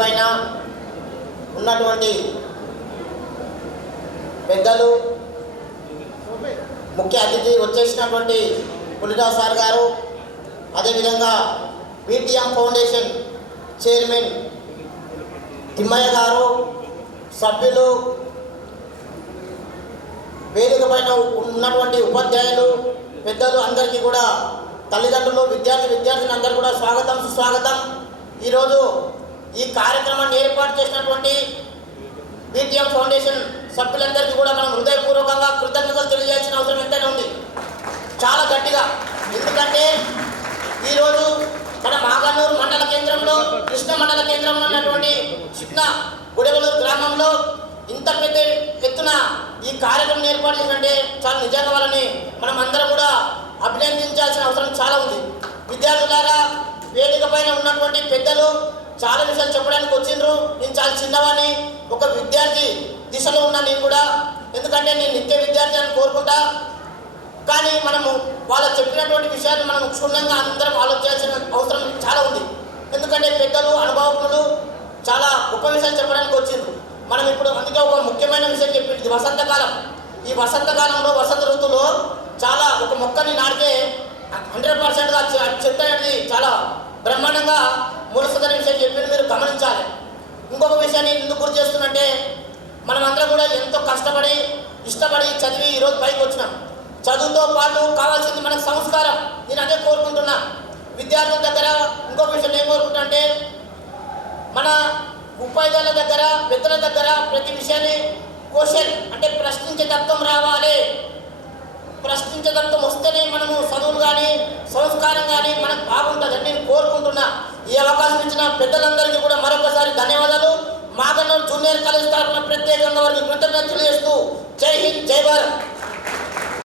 పైన ఉన్నటువంటి పెద్దలు, ముఖ్య అతిథి వచ్చేసినటువంటి పులిరావు సార్ గారు, అదేవిధంగా పీటీఎం ఫౌండేషన్ చైర్మన్ తిమ్మయ్య గారు, సభ్యులు, వేదిక పైన ఉన్నటువంటి ఉపాధ్యాయులు, పెద్దలు అందరికీ కూడా, తల్లిదండ్రులు, విద్యార్థిని అందరూ కూడా స్వాగతం, సుస్వాగతం. ఈరోజు ఈ కార్యక్రమాన్ని ఏర్పాటు చేసినటువంటి పీటీఎం ఫౌండేషన్ సభ్యులందరికీ కూడా మనం హృదయపూర్వకంగా కృతజ్ఞతలు తెలియజేయాల్సిన అవసరం ఎంతైనా ఉంది, చాలా గట్టిగా. ఎందుకంటే ఈరోజు మన మాగనూరు మండల కేంద్రంలో, కృష్ణ మండల కేంద్రంలో ఉన్నటువంటి చిన్న గుడెవలూరు గ్రామంలో ఇంత పెద్ద ఎత్తున ఈ కార్యక్రమం ఏర్పాటు చేసినట్టే చాలా నిజంగా వాళ్ళని మనం అందరం కూడా అభినందించాల్సిన అవసరం చాలా ఉంది. విద్యార్థులారా, వేదిక పైన ఉన్నటువంటి పెద్దలు చాలా విషయాలు చెప్పడానికి వచ్చిండ్రు. నేను చాలా చిన్నవాడిని, ఒక విద్యార్థి దిశలో ఉన్నా నేను కూడా, ఎందుకంటే నేను నిత్య విద్యార్థి అని కోరుకుంటా. కానీ మనము వాళ్ళు చెప్పినటువంటి విషయాన్ని మనం క్షుణ్ణంగా అందరం ఆలోచించాల్సిన అవసరం చాలా ఉంది. ఎందుకంటే పెద్దలు, అనుభవజ్ఞులు చాలా గొప్ప విషయాలు చెప్పడానికి వచ్చిండ్రు. మనం ఇప్పుడు అందుకే ఒక ముఖ్యమైన విషయం చెప్పింది, ఇది వసంతకాలం. ఈ వసంతకాలంలో, వసంత ఋతువులో చాలా ఒక మొక్కని నాటితే 100%గా చెట్టు అనేది చాలా బ్రహ్మాండంగా మొలుస్తుందనే విషయం చెప్పింది, మీరు గమనించాలి. ఇంకొక విషయాన్ని ఎందుకు గుర్తు చేస్తున్నంటే, మనమందరం కూడా ఎంతో కష్టపడి, ఇష్టపడి చదివి ఈరోజు పైకి వచ్చినాం. చదువుతో పాటు కావాల్సింది మనకు సంస్కారం. నేను అదే కోరుకుంటున్నా. విద్యార్థుల దగ్గర ఇంకొక విషయం ఏం కోరుకుంటా అంటే, మన ఉపాధ్యాయుల దగ్గర, పెద్దల దగ్గర ప్రతి విషయాన్ని క్వశ్చన్ అంటే ప్రశ్నించే తత్వం రావాలి. ప్రశ్నించే తత్వం వస్తేనే మనము చదువులు కానీ, సంస్కారం కానీ మనకు బాగుంటుందని నేను కోరుకుంటున్నా. ఈ అవకాశం ఇచ్చిన పెద్దలందరికీ కూడా మరొకసారి ధన్యవాదాలు. మాగనూరు జూనియర్ కాలేజ్ తరఫున ప్రత్యేకంగా వారికి కృతజ్ఞతలు చేస్తూ జై హింద్, జై భారత్.